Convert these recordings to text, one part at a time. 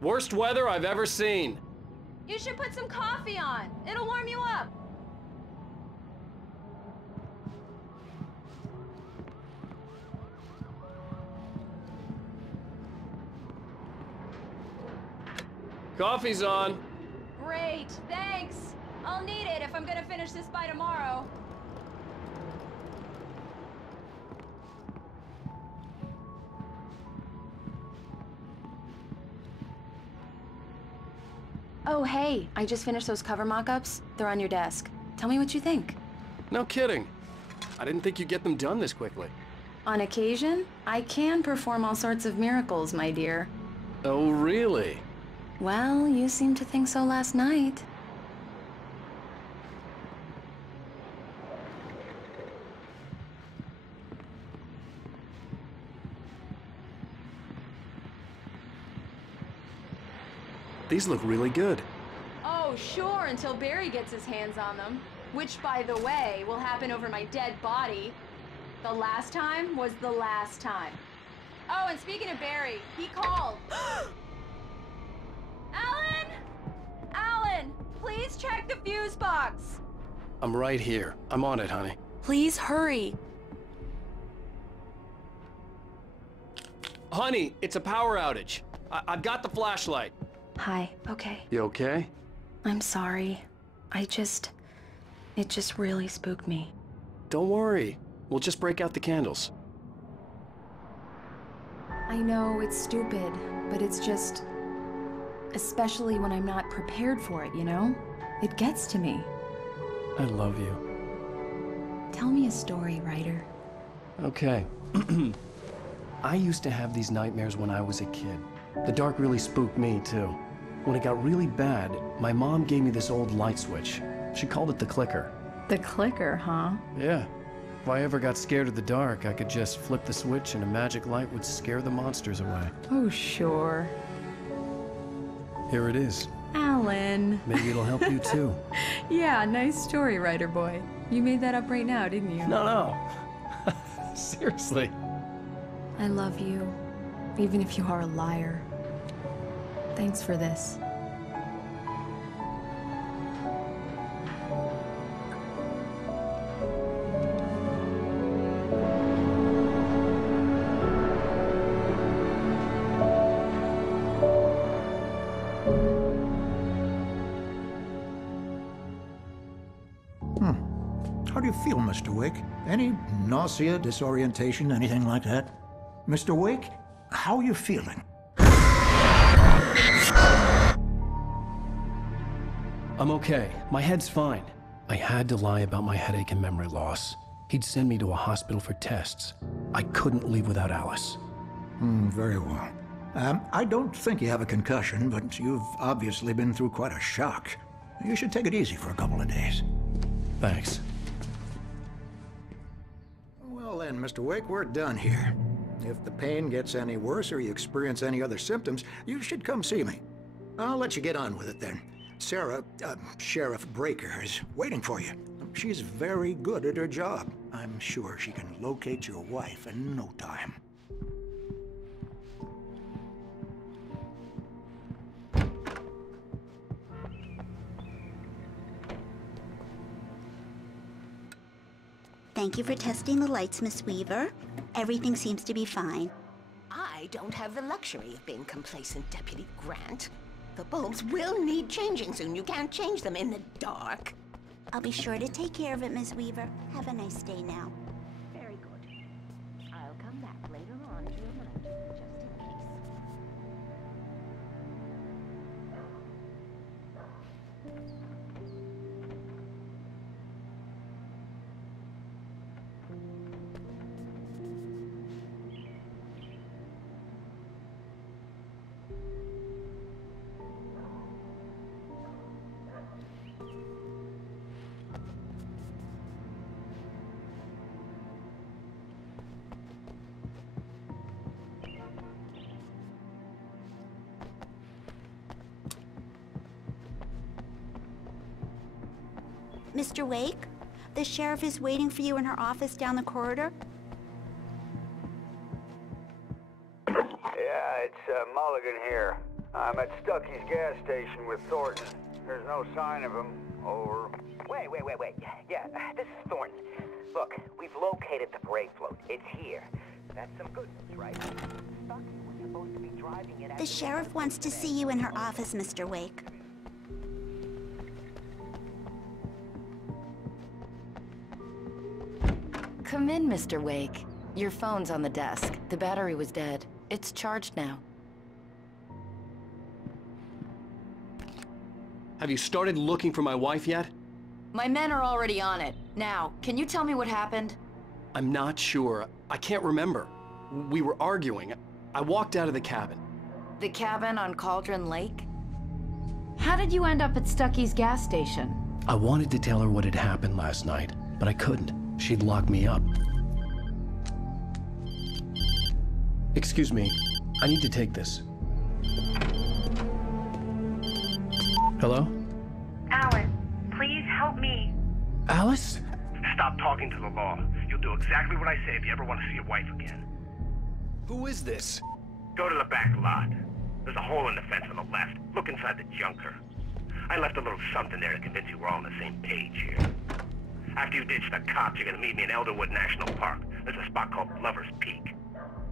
Worst weather I've ever seen. You should put some coffee on. It'll warm you up. Coffee's on. Great, thanks. I'll need it if I'm gonna finish this by tomorrow. Oh, hey, I just finished those cover mock-ups. They're on your desk. Tell me what you think. No kidding. I didn't think you'd get them done this quickly. On occasion, I can perform all sorts of miracles, my dear. Oh, really? Well, you seemed to think so last night. These look really good. Oh, sure, until Barry gets his hands on them. Which, by the way, will happen over my dead body. The last time was the last time. Oh, and speaking of Barry, he called. Alan! Alan, please check the fuse box. I'm right here. I'm on it, honey. Please hurry. Honey, it's a power outage. I've got the flashlight. Hi, okay. You okay? I'm sorry. It just really spooked me. Don't worry. We'll just break out the candles. I know it's stupid, but it's just... especially when I'm not prepared for it, you know? It gets to me. I love you. Tell me a story, writer. Okay. I used to have these nightmares when I was a kid. The dark really spooked me, too. When it got really bad, my mom gave me this old light switch. She called it the clicker. The clicker, huh? Yeah. If I ever got scared of the dark, I could just flip the switch and a magic light would scare the monsters away. Oh, sure. Here it is. Alan. Maybe it'll help you, too. Yeah, nice story, writer boy. You made that up right now, didn't you? No. Seriously. I love you, even if you are a liar. Thanks for this. How do you feel, Mr. Wake? Any nausea, disorientation, anything like that? Mr. Wake, how are you feeling? I'm okay. My head's fine. I had to lie about my headache and memory loss. He'd send me to a hospital for tests. I couldn't leave without Alice. Very well. I don't think you have a concussion, but you've obviously been through quite a shock. You should take it easy for a couple of days. Thanks. Well then, Mr. Wake, we're done here. If the pain gets any worse or you experience any other symptoms, you should come see me. I'll let you get on with it then. Sarah, Sheriff Breaker, is waiting for you. She's very good at her job. I'm sure she can locate your wife in no time. Thank you for testing the lights, Miss Weaver. Everything seems to be fine. I don't have the luxury of being complacent, Deputy Grant. The bulbs will need changing soon. You can't change them in the dark. I'll be sure to take care of it, Miss Weaver. Have a nice day now. Very good. I'll come back later on to remind you, just in case. Mr. Wake, the sheriff is waiting for you in her office down the corridor. Yeah, it's Mulligan here. I'm at Stucky's gas station with Thornton. There's no sign of him. Over. Wait. Yeah, this is Thornton. Look, we've located the parade float. It's here. That's some good news, right? Stucky was supposed to be driving it at The sheriff wants to see you in her office, Mr. Wake. Come in, Mr. Wake. Your phone's on the desk. The battery was dead. It's charged now. Have you started looking for my wife yet? My men are already on it. Now, can you tell me what happened? I'm not sure. I can't remember. We were arguing. I walked out of the cabin. The cabin on Cauldron Lake? How did you end up at Stucky's gas station? I wanted to tell her what had happened last night, but I couldn't. She'd lock me up. Excuse me. I need to take this. Hello? Alan, please help me. Alice? Stop talking to the law. You'll do exactly what I say if you ever want to see your wife again. Who is this? Go to the back lot. There's a hole in the fence on the left. Look inside the junker. I left a little something there to convince you we're all on the same page here. After you ditch the cops, you're gonna meet me in Elderwood National Park. There's a spot called Lover's Peak.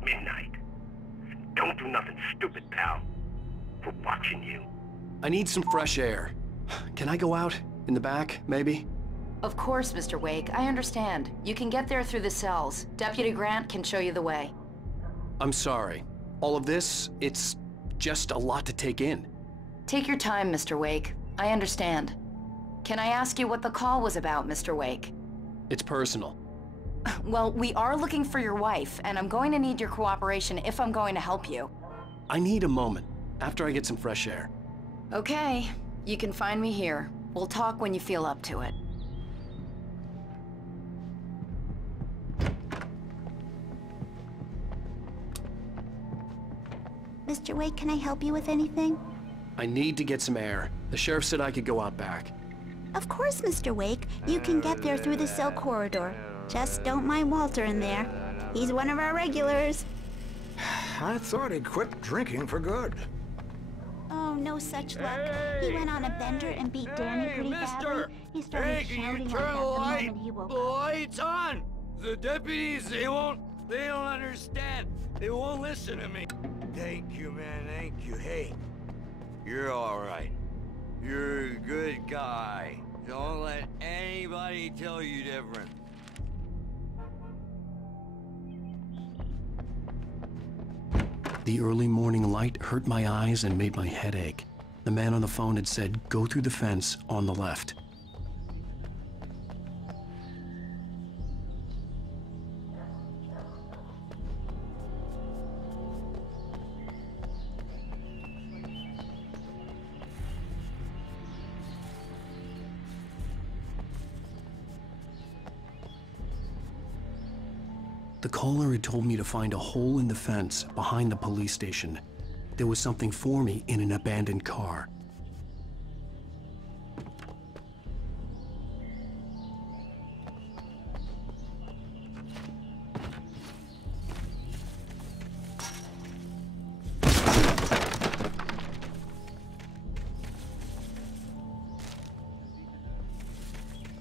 Midnight. Don't do nothing stupid, pal. We're watching you. I need some fresh air. Can I go out? In the back, maybe? Of course, Mr. Wake. I understand. You can get there through the cells. Deputy Grant can show you the way. I'm sorry. All of this, it's just a lot to take in. Take your time, Mr. Wake. I understand. Can I ask you what the call was about, Mr. Wake? It's personal. Well, we are looking for your wife, and I'm going to need your cooperation if I'm going to help you. I need a moment, after I get some fresh air. Okay. You can find me here. We'll talk when you feel up to it. Mr. Wake, can I help you with anything? I need to get some air. The sheriff said I could go out back. Of course, Mr. Wake. You can get there through the cell corridor. Just don't mind Walter in there. He's one of our regulars. I thought he'd quit drinking for good. Oh, no such luck. He went on a bender and beat Danny pretty badly. He started shouting like that the moment he woke up. Lights on! The deputies, they don't understand. They won't listen to me. Thank you, man, thank you. Hey, you're all right. You're a good guy. Don't let anybody tell you different. The early morning light hurt my eyes and made my head ache. The man on the phone had said, go through the fence on the left. The caller had told me to find a hole in the fence behind the police station. There was something for me in an abandoned car.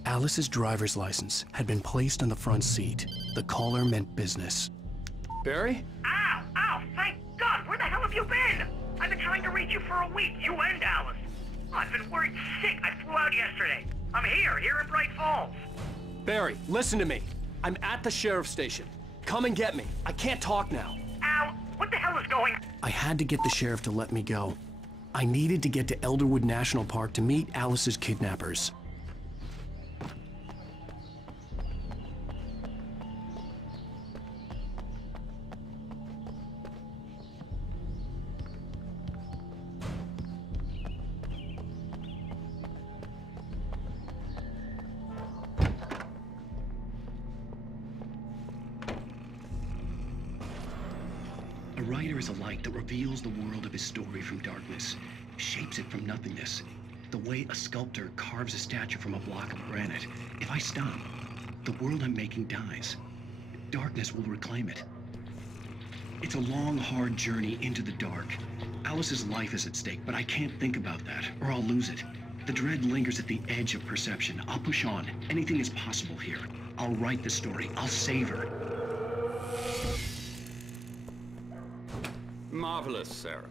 Alice's driver's license had been placed on the front seat. The caller meant business. Barry? Ow! Ow! Thank God! Where the hell have you been? I've been trying to reach you for a week, you and Alice. Oh, I've been worried sick. I flew out yesterday. I'm here in Bright Falls. Barry, listen to me. I'm at the sheriff's station. Come and get me. I can't talk now. Ow! What the hell is going on? I had to get the sheriff to let me go. I needed to get to Elderwood National Park to meet Alice's kidnappers. A writer is a light that reveals the world of his story from darkness, shapes it from nothingness. The way a sculptor carves a statue from a block of granite. If I stop, the world I'm making dies. Darkness will reclaim it. It's a long, hard journey into the dark. Alice's life is at stake, but I can't think about that, or I'll lose it. The dread lingers at the edge of perception. I'll push on. Anything is possible here. I'll write the story. I'll save her. Marvelous, Sarah.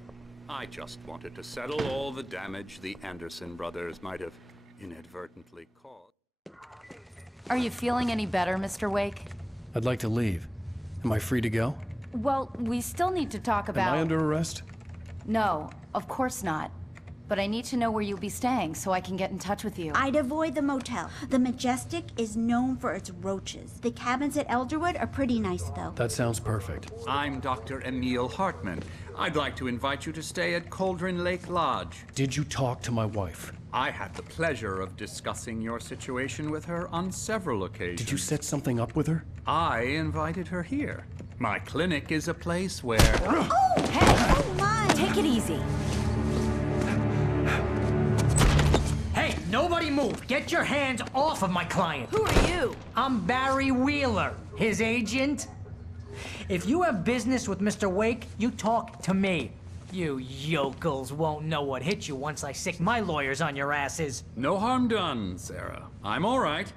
I just wanted to settle all the damage the Anderson brothers might have inadvertently caused. Are you feeling any better, Mr. Wake? I'd like to leave. Am I free to go? Well, we still need to talk about... Am I under arrest? No, of course not. But I need to know where you'll be staying so I can get in touch with you. I'd avoid the motel. The Majestic is known for its roaches. The cabins at Elderwood are pretty nice, though. That sounds perfect. I'm Dr. Emil Hartman. I'd like to invite you to stay at Cauldron Lake Lodge. Did you talk to my wife? I had the pleasure of discussing your situation with her on several occasions. Did you set something up with her? I invited her here. My clinic is a place where... Oh, hey! Oh, my! Take it easy. Hey, nobody move! Get your hands off of my client! Who are you? I'm Barry Wheeler, his agent. If you have business with Mr. Wake, you talk to me. You yokels won't know what hit you once I sick my lawyers on your asses. No harm done, Sarah. I'm all right.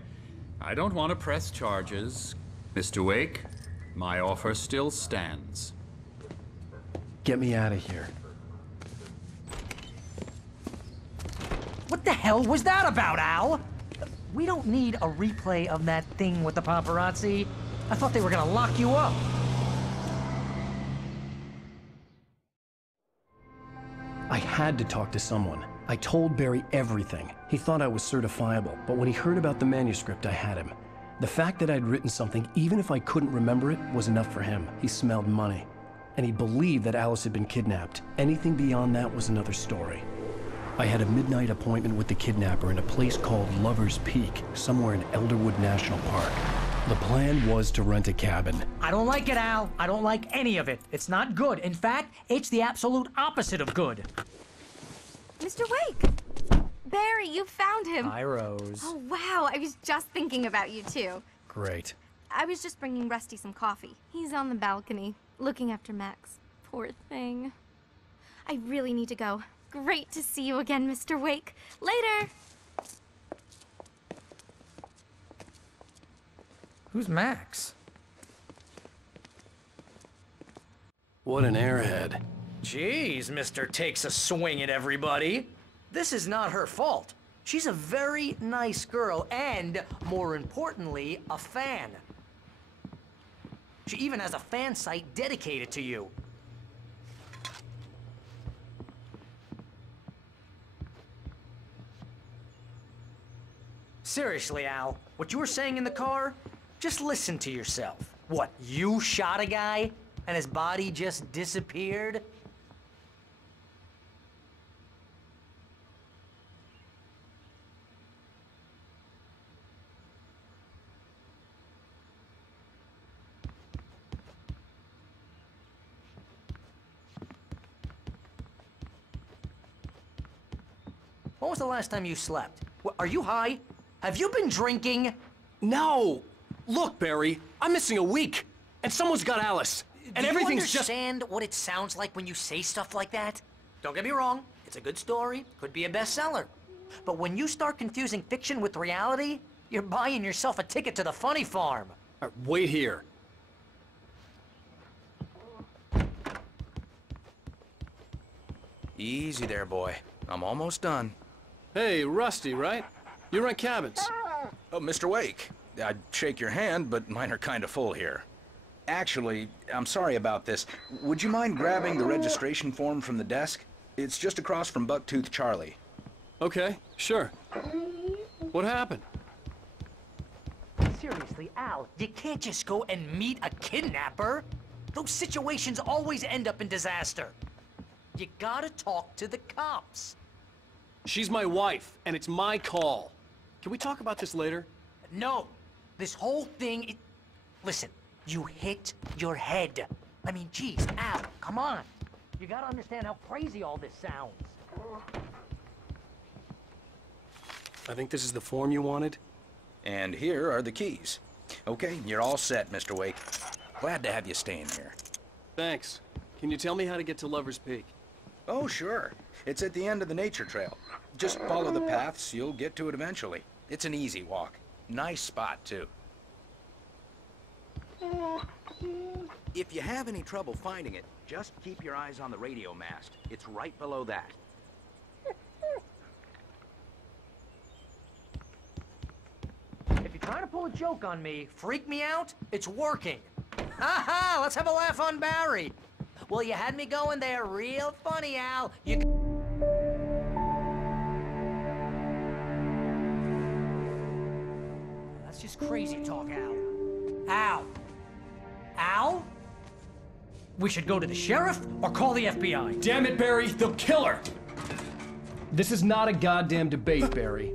I don't want to press charges. Mr. Wake, my offer still stands. Get me out of here. What the hell was that about, Al? We don't need a replay of that thing with the paparazzi. I thought they were gonna lock you up. I had to talk to someone. I told Barry everything. He thought I was certifiable, but when he heard about the manuscript, I had him. The fact that I'd written something, even if I couldn't remember it, was enough for him. He smelled money. And he believed that Alice had been kidnapped. Anything beyond that was another story. I had a midnight appointment with the kidnapper in a place called Lover's Peak, somewhere in Elderwood National Park. The plan was to rent a cabin. I don't like it, Al. I don't like any of it. It's not good. In fact, it's the absolute opposite of good. Mr. Wake! Barry, you found him. Hi, Rose. Oh, wow. I was just thinking about you, too. Great. I was just bringing Rusty some coffee. He's on the balcony, looking after Max. Poor thing. I really need to go. Great to see you again, Mr. Wake. Later! Who's Max? What an airhead. Jeez, Mr. Takes a swing at everybody. This is not her fault. She's a very nice girl and, more importantly, a fan. She even has a fan site dedicated to you. Seriously, Al, what you were saying in the car? Just listen to yourself. What, you shot a guy and his body just disappeared? When was the last time you slept? Are you high? Have you been drinking? No! Look, Barry, I'm missing a week, and someone's got Alice, and everything's just... Do you understand what it sounds like when you say stuff like that? Don't get me wrong, it's a good story, could be a bestseller. But when you start confusing fiction with reality, you're buying yourself a ticket to the funny farm. Wait here. Easy there, boy. I'm almost done. Hey, Rusty, right? You rent cabins. Oh, Mr. Wake. I'd shake your hand, but mine are kind of full here. Actually, I'm sorry about this. Would you mind grabbing the registration form from the desk? It's just across from Bucktooth Charlie. Okay, sure. What happened? Seriously, Al, you can't just go and meet a kidnapper. Those situations always end up in disaster. You gotta talk to the cops. She's my wife, and it's my call. Can we talk about this later? No. This whole thing, Listen, you hit your head. I mean, geez, Al, come on. You gotta understand how crazy all this sounds. I think this is the form you wanted. And here are the keys. Okay, you're all set, Mr. Wake. Glad to have you staying here. Thanks. Can you tell me how to get to Lover's Peak? Oh, sure. It's at the end of the nature trail. Just follow the paths, you'll get to it eventually. It's an easy walk. Nice spot, too. If you have any trouble finding it, just keep your eyes on the radio mast. It's right below that. If you're trying to pull a joke on me, freak me out, it's working. Ha ha! Let's have a laugh on Barry. Well, you had me going there real funny, Al. That's just crazy talk, Al. Al? Al? We should go to the sheriff or call the FBI. Damn it, Barry, they'll kill her! This is not a goddamn debate, Barry.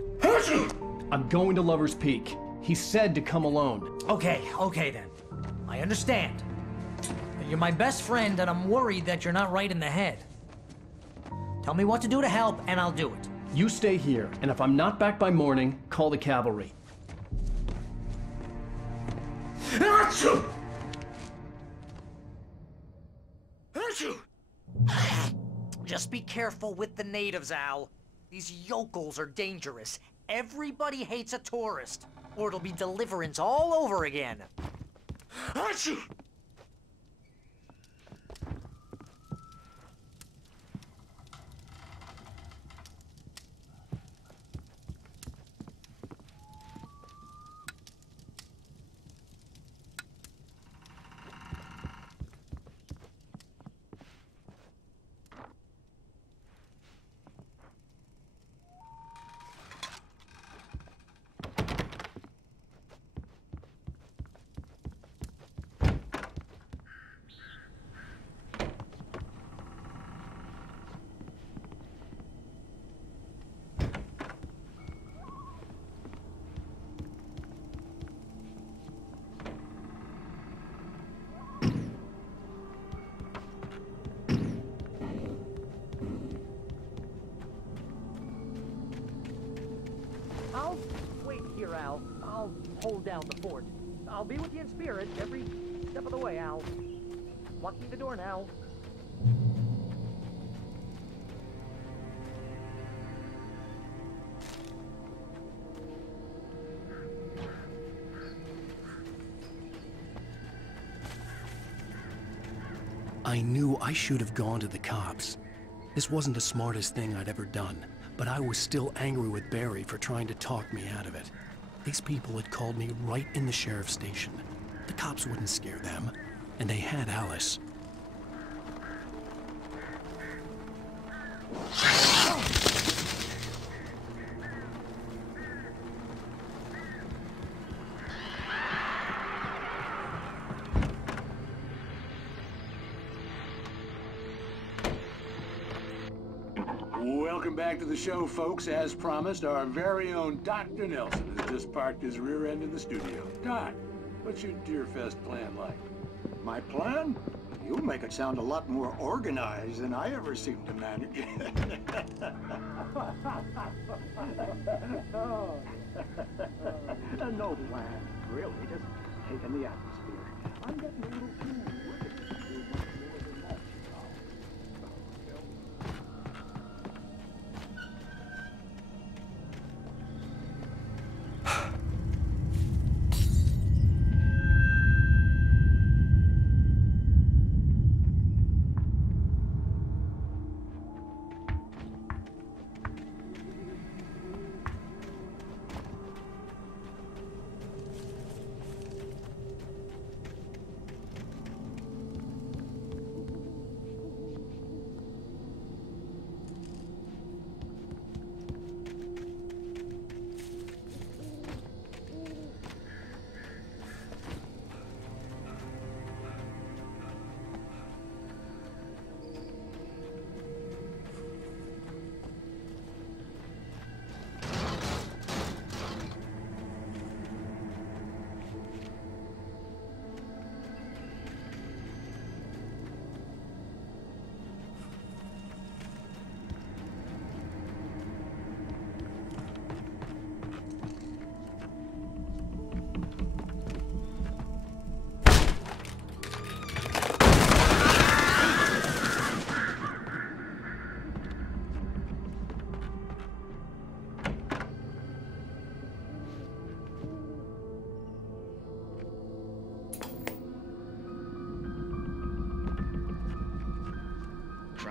I'm going to Lover's Peak. He said to come alone. Okay then. I understand. You're my best friend, and I'm worried that you're not right in the head. Tell me what to do to help, and I'll do it. You stay here, and if I'm not back by morning, call the cavalry. Achoo! Just be careful with the natives, Al. These yokels are dangerous. Everybody hates a tourist, or it'll be Deliverance all over again. Achoo! I'll wait here, Al. I'll hold down the fort. I'll be with you in spirit every step of the way, Al. Locking the door now. I knew I should have gone to the cops. This wasn't the smartest thing I'd ever done, but I was still angry with Barry for trying to talk me out of it. These people had called me right in the sheriff's station. The cops wouldn't scare them, and they had Alice. Welcome back to the show, folks. As promised, our very own Dr. Nelson has just parked his rear end in the studio. Doc, what's your Deerfest plan like? My plan? You make it sound a lot more organized than I ever seem to manage. No plan, really. Just taking the atmosphere. I'm getting a little too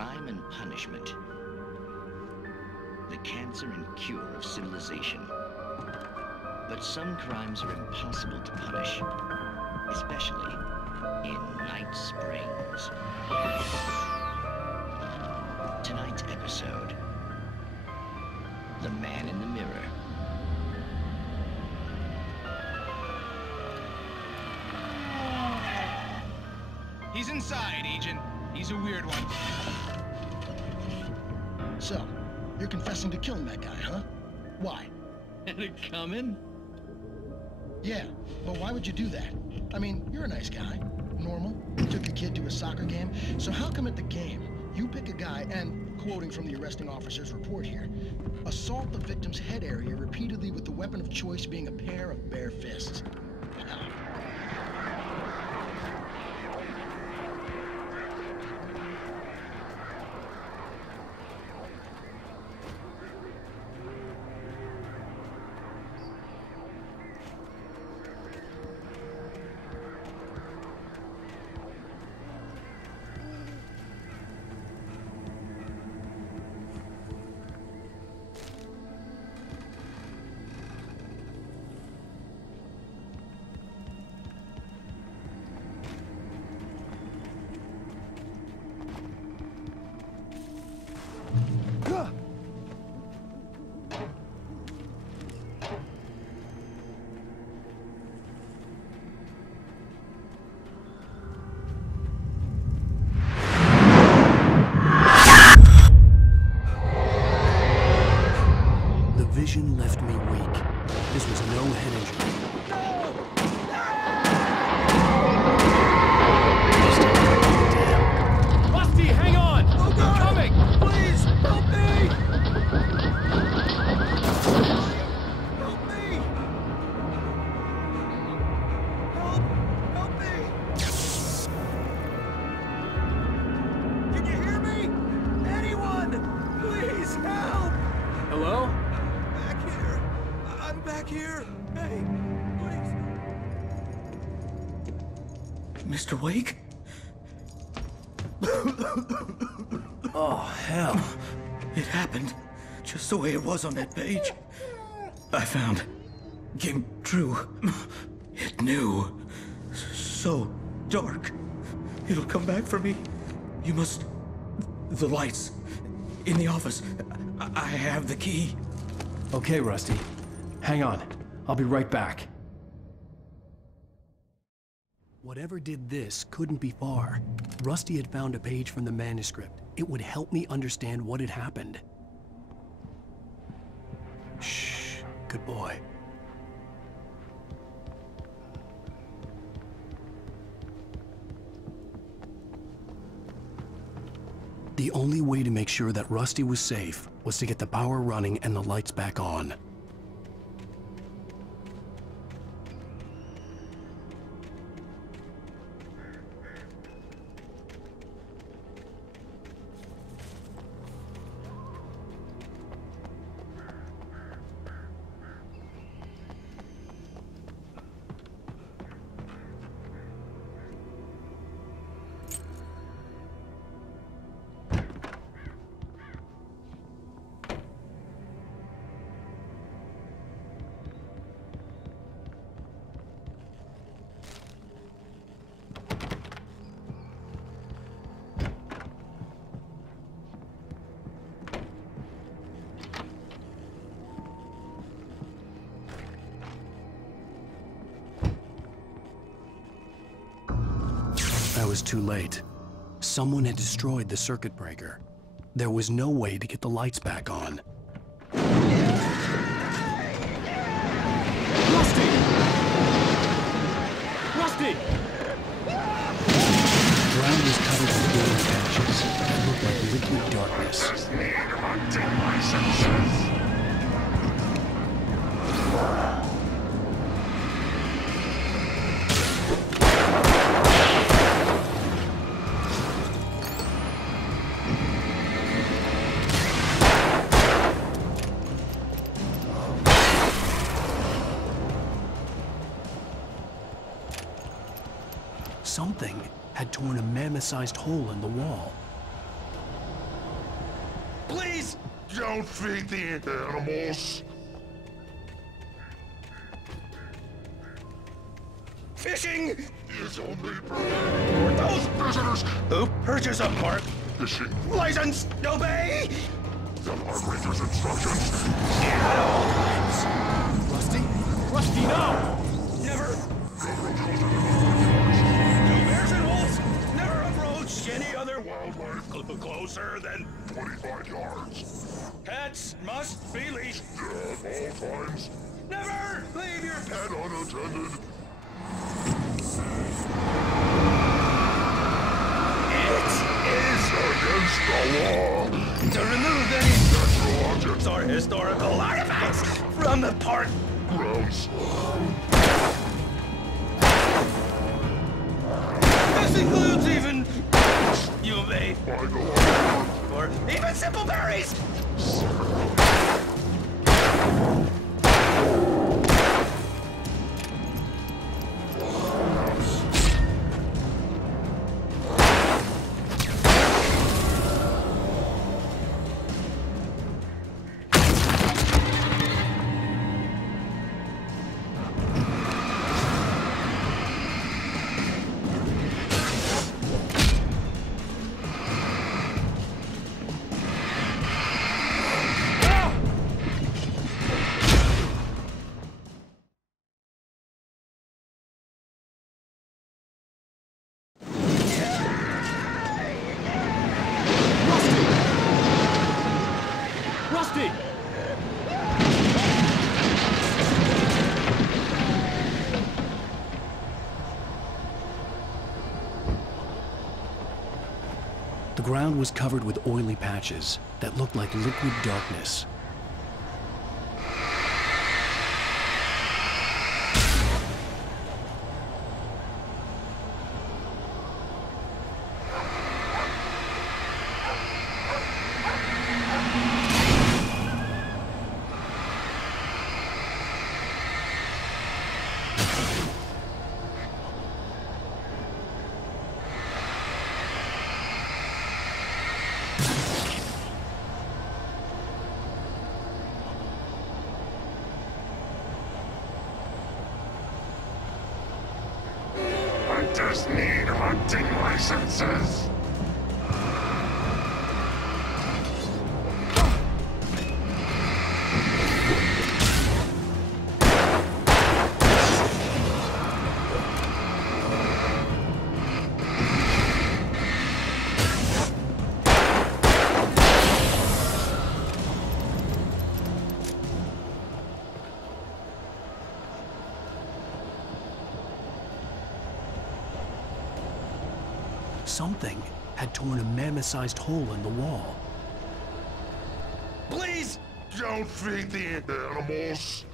crime and punishment. The cancer and cure of civilization. But some crimes are impossible to punish, especially in Night Springs. Tonight's episode, The Man in the Mirror. He's inside, Agent. He's a weird one. So, you're confessing to killing that guy, huh? Why? Had it coming? Yeah, but why would you do that? I mean, you're a nice guy. Normal. You took your kid to a soccer game. So how come at the game, you pick a guy and, quoting from the arresting officer's report here, assault the victim's head area repeatedly with the weapon of choice being a pair of bare fists? Vision left me weak. This was no head injury. Rusty, hang on! Oh God. I'm coming! Please, help me! Help me! Help me! Can you hear me? Anyone! Please, help! Hello? Back here! Hey, please! Mr. Wake? Oh, hell. It happened just the way it was on that page. I found. Came true. It knew. So dark. It'll come back for me. You must... The lights. In the office. I have the key. Okay, Rusty. Hang on. I'll be right back. Whatever did this couldn't be far. Rusty had found a page from the manuscript. It would help me understand what had happened. Shh. Good boy. The only way to make sure that Rusty was safe was to get the power running and the lights back on. I was too late. Someone had destroyed the circuit breaker. There was no way to get the lights back on. Rusty! Rusty! The ground was covered with glowing patches. It looked like liquid darkness. Something had torn a mammoth-sized hole in the wall. Please! Don't feed the animals. Fishing is only for those visitors who purchase a park fishing license. Obey the park ranger's instructions. at all times. Rusty? Rusty, no! Never. To bears and wolves, never approach any other wildlife closer than 25 yards. Pets must be leashed. At all times. Never leave your pet unattended. It is against the law to remove any natural objects or historical artifacts from the park grounds. This includes even you may or even simple berries. Rusty! The ground was covered with oily patches that looked like liquid darkness. Hunters need hunting licenses. Something had torn a mammoth-sized hole in the wall. Please don't feed the animals.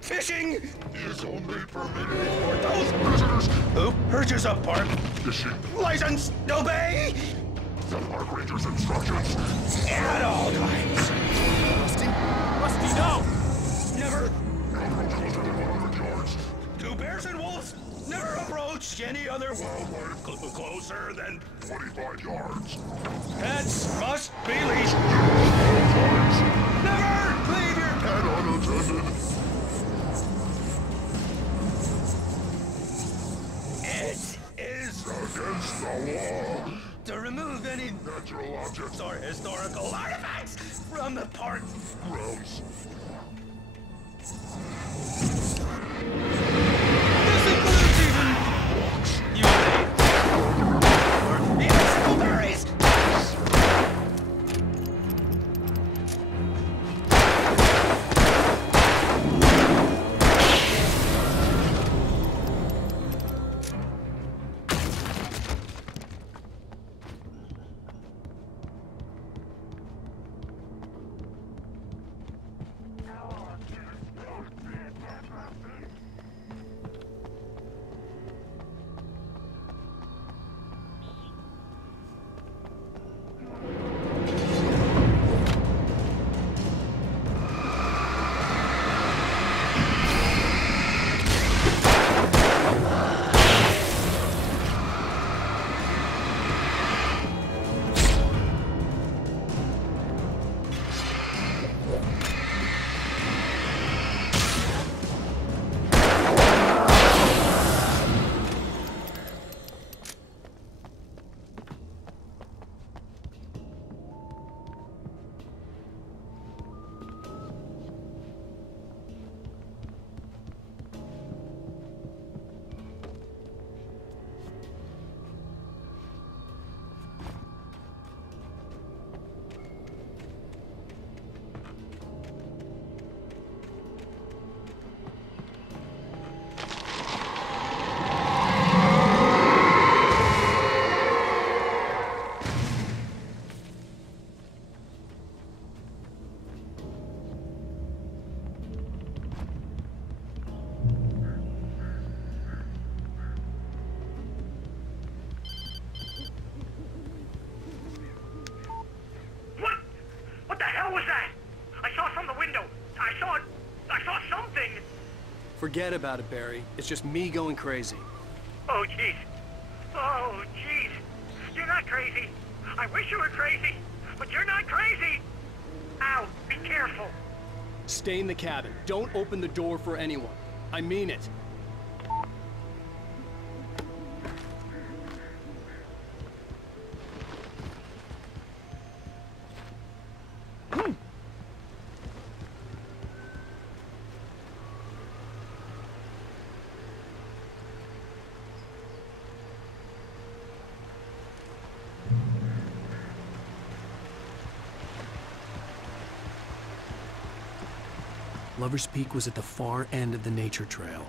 Fishing is only permitted for those visitors who purchase a park fishing license. Obey the park ranger's instructions at all times. Rusty? Rusty, no! Never. Closer than 100 yards. To bears and wolves, never approach any other wildlife closer than 25 yards. Pets must be leashed. Never leave your pet unattended. It is against the law to remove any natural objects or historical artifacts from the park grounds. This includes even you or even simple berries. Forget about it, Barry. It's just me going crazy. Oh, jeez. Oh, jeez. You're not crazy. I wish you were crazy, but you're not crazy. Ow, be careful. Stay in the cabin. Don't open the door for anyone. I mean it. Lover's Peak was at the far end of the nature trail.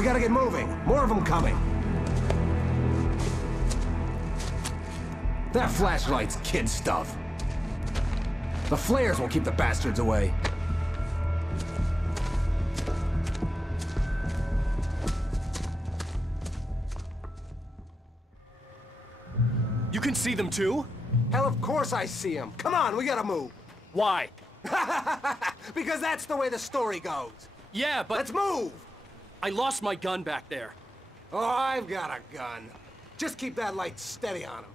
We gotta get moving. More of them coming. That flashlight's kid stuff. The flares will keep the bastards away. You can see them too? Hell, of course I see them. Come on, we gotta move. Why? Because that's the way the story goes. Yeah, but... Let's move! I lost my gun back there. Oh, I've got a gun. Just keep that light steady on him.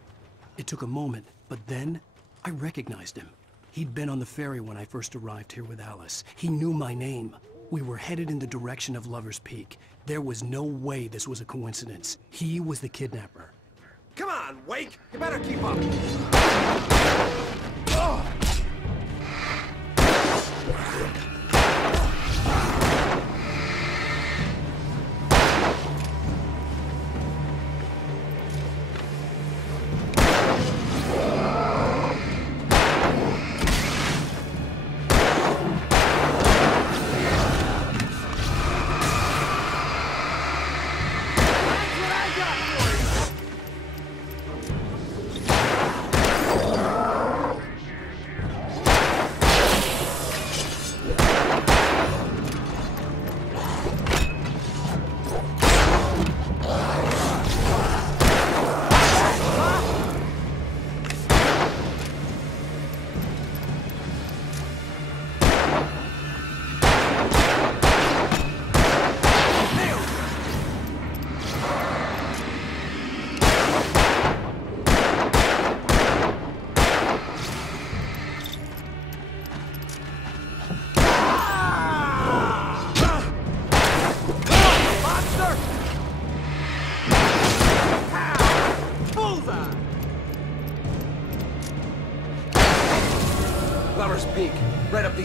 It took a moment, but then I recognized him. He'd been on the ferry when I first arrived here with Alice. He knew my name. We were headed in the direction of Lover's Peak. There was no way this was a coincidence. He was the kidnapper. Come on, Wake! You better keep up! Oh.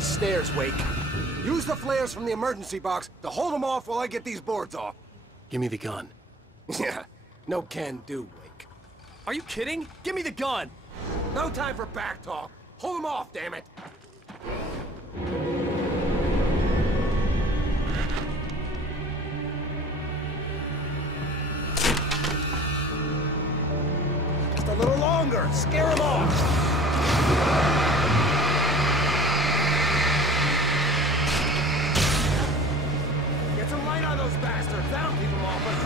Stairs, Wake. Use the flares from the emergency box to hold them off while I get these boards off. Give me the gun. Yeah, no can do, Wake. Are you kidding? Give me the gun! No time for back talk. Hold them off, damn it! Just a little longer. Scare them off. Those bastards, that'll keep them off us.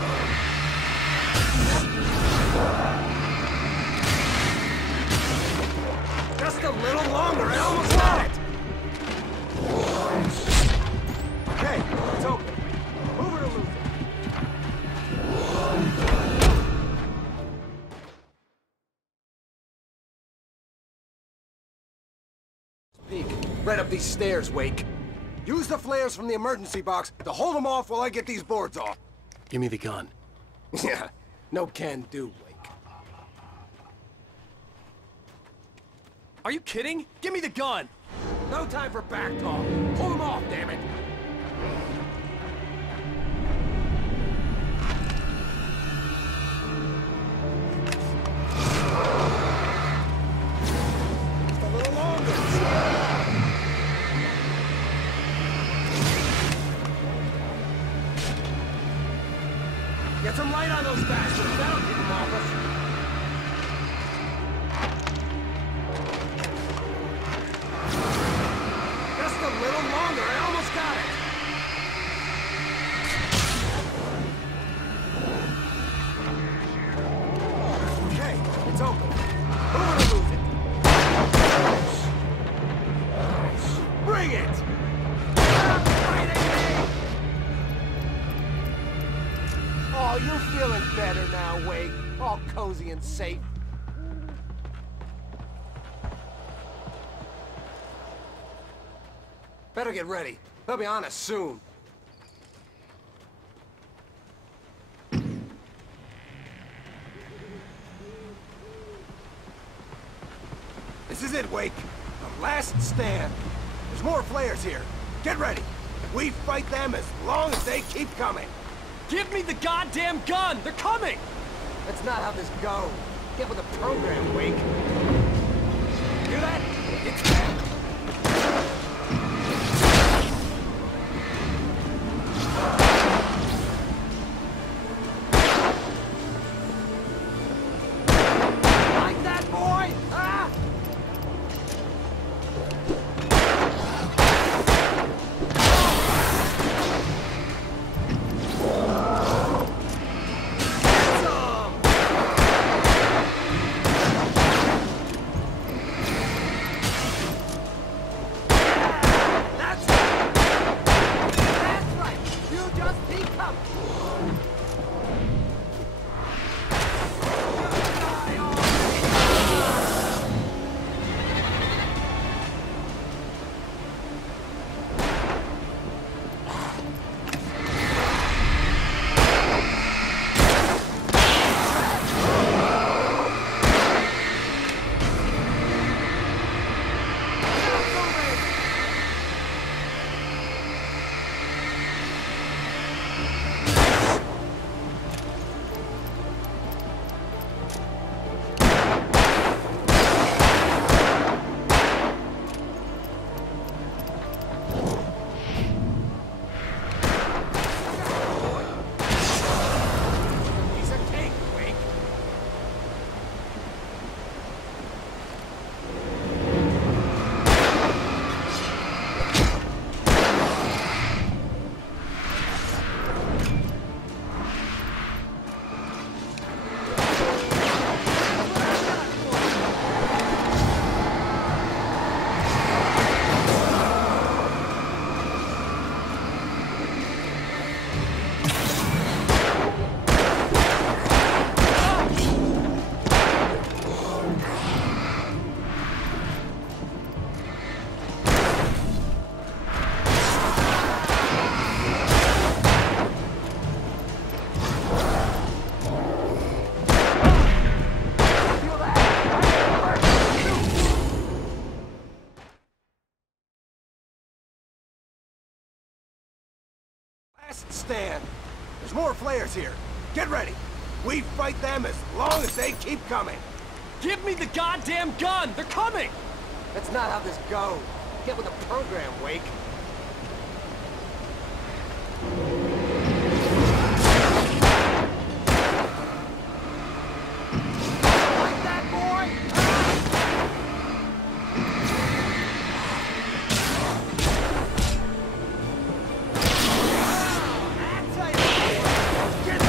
Just a little longer, I almost got it! Okay, it's open. Move it or lose it. Peek, right up these stairs, Wake. Use the flares from the emergency box to hold them off while I get these boards off. Give me the gun. Yeah, no can do, Wake. Are you kidding? Give me the gun! No time for back talk. Hold them off, damn it! Just a little longer. Get some light on those bastards. That'll keep them off us. Just a little longer. I almost got it. Okay, it's open. Move it or lose it. Bring it! Oh, you're feeling better now, Wake. All cozy and safe. Better get ready. They'll be on us soon. This is it, Wake. The last stand. There's more flares here. Get ready. We fight them as long as they keep coming. Give me the goddamn gun! They're coming! That's not how this goes. Get with the program, Wake. Hear that? It's bad. Like that, boy? Huh? There's more flares here. Get ready. We fight them as long as they keep coming. Give me the goddamn gun! They're coming! That's not how this goes. Get with the program, Wake. Like that, boy? That's how you get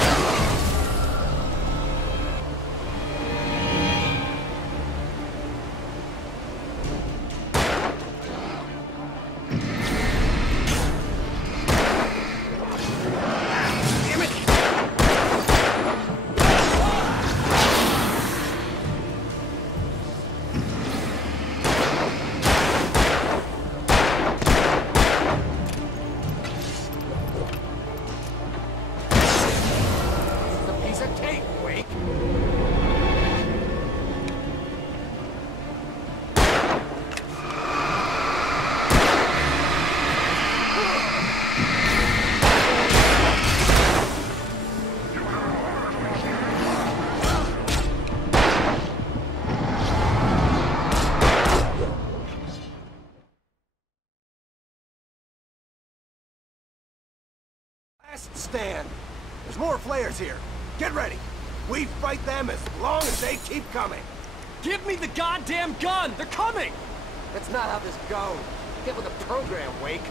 Last stand. There's more flares here. Get ready. We fight them as long as they keep coming. Give me the goddamn gun! They're coming! That's not how this goes. Get with the program, Wake.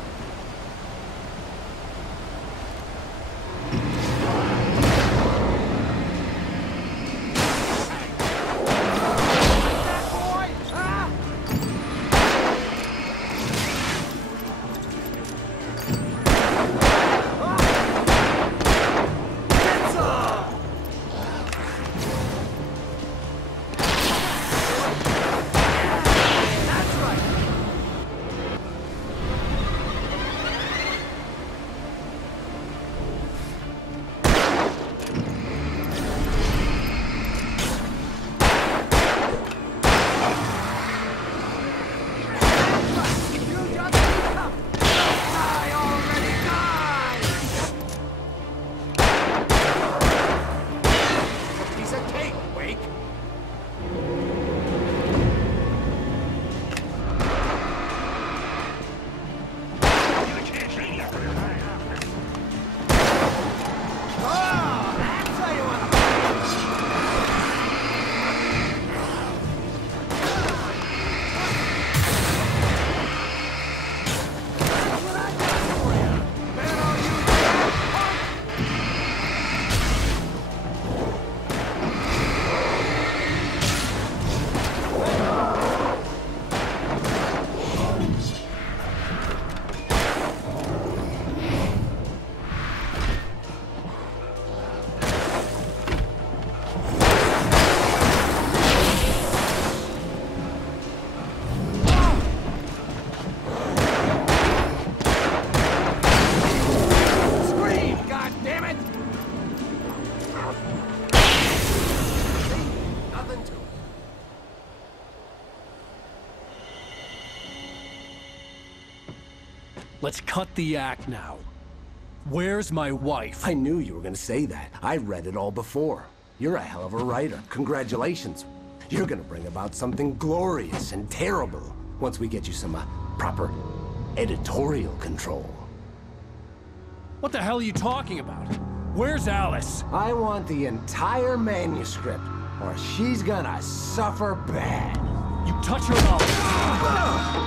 Let's cut the act now. Where's my wife? I knew you were gonna say that. I read it all before. You're a hell of a writer. Congratulations. You're gonna bring about something glorious and terrible once we get you some proper editorial control. What the hell are you talking about? Where's Alice? I want the entire manuscript, or she's gonna suffer bad. You touch her mouth.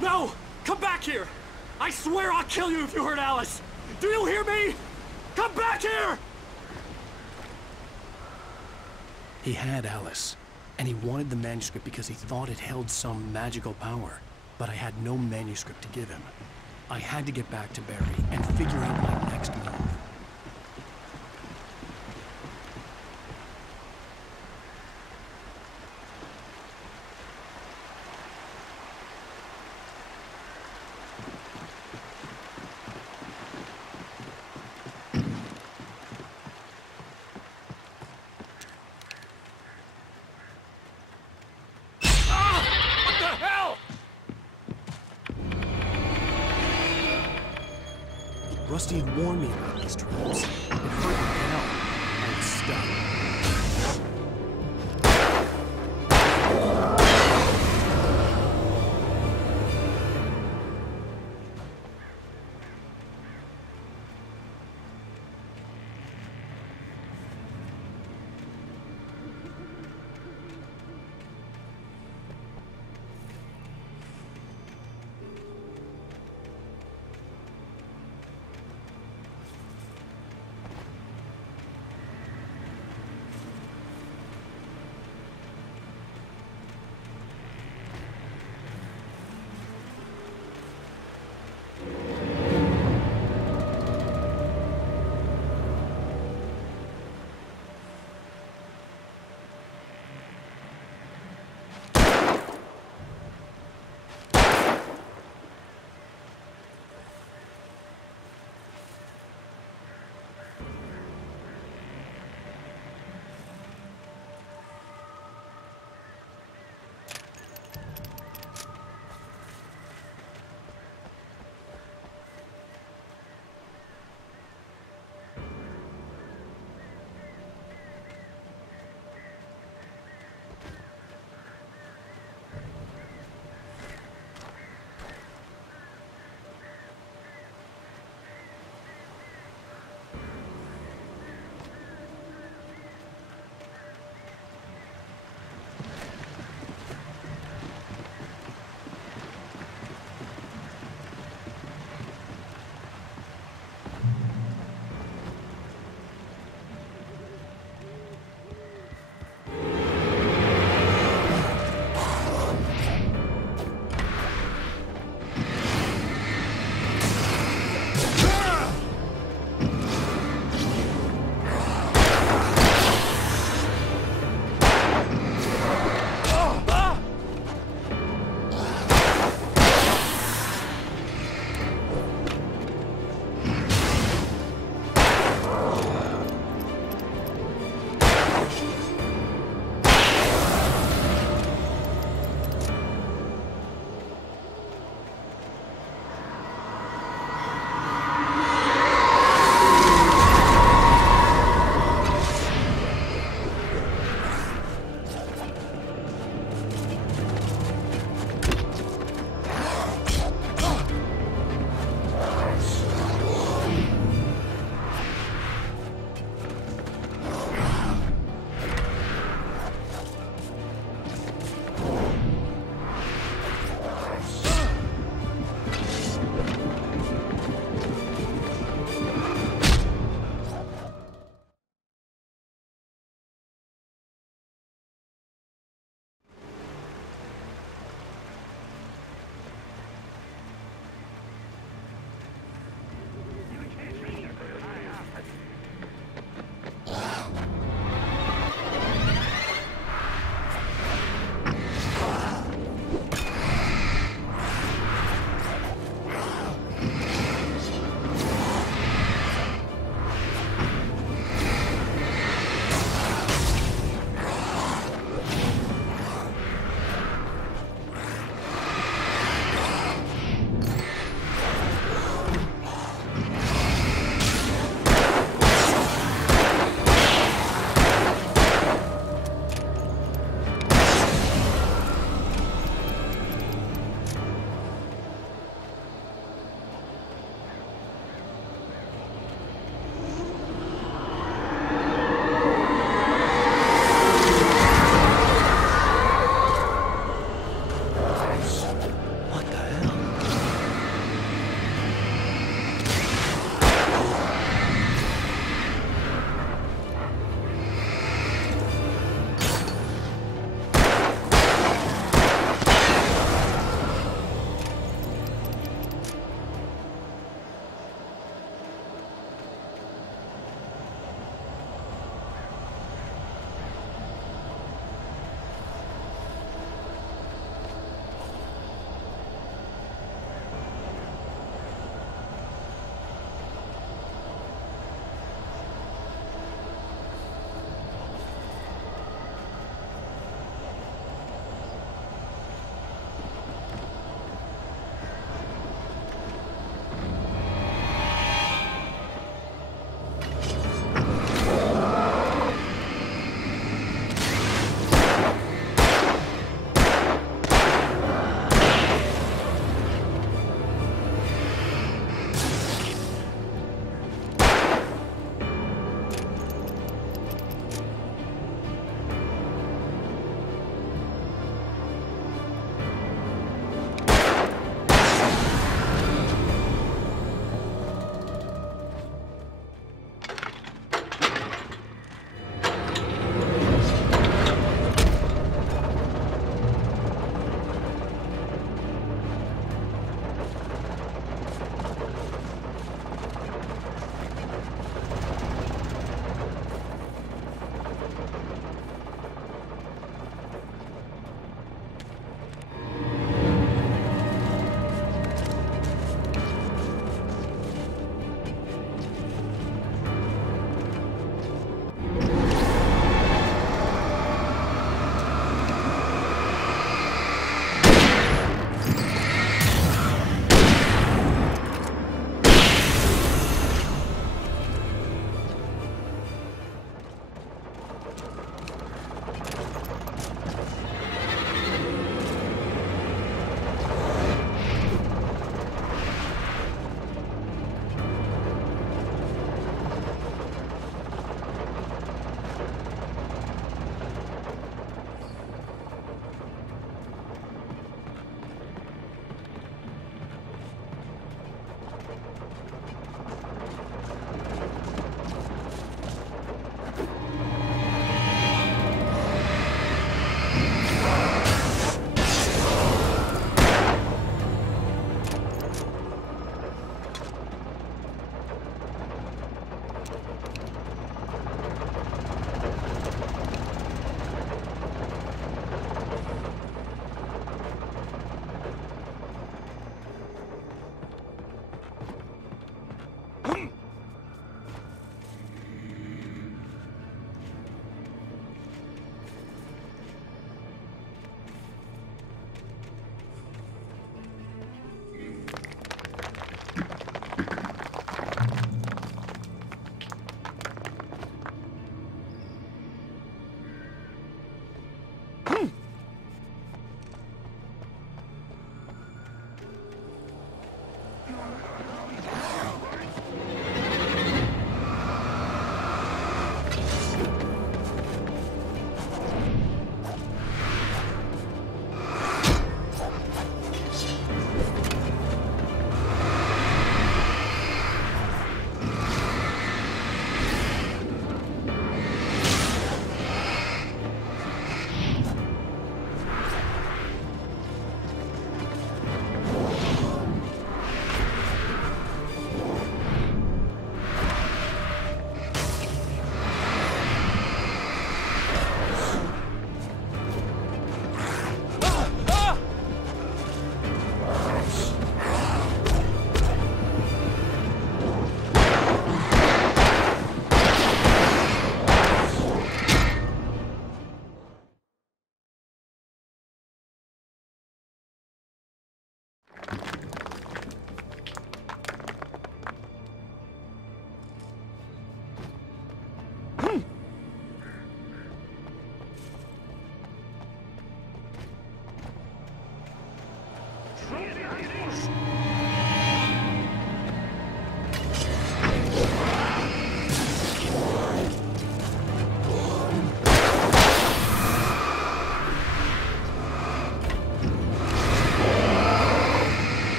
No! Come back here! I swear I'll kill you if you hurt Alice! Do you hear me? Come back here! He had Alice, and he wanted the manuscript because he thought it held some magical power. But I had no manuscript to give him. I had to get back to Barry and figure out my next move. Rusty had warned me about these traps. It hurt like hell. I was stuck.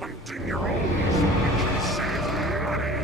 Hunting your own so you can save money.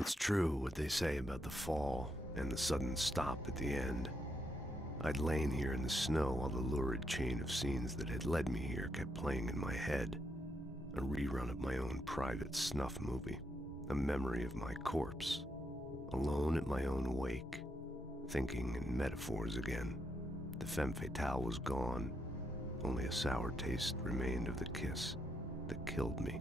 It's true what they say about the fall and the sudden stop at the end. I'd lain here in the snow while the lurid chain of scenes that had led me here kept playing in my head. A rerun of my own private snuff movie. A memory of my corpse. Alone at my own wake. Thinking in metaphors again. The femme fatale was gone. Only a sour taste remained of the kiss that killed me.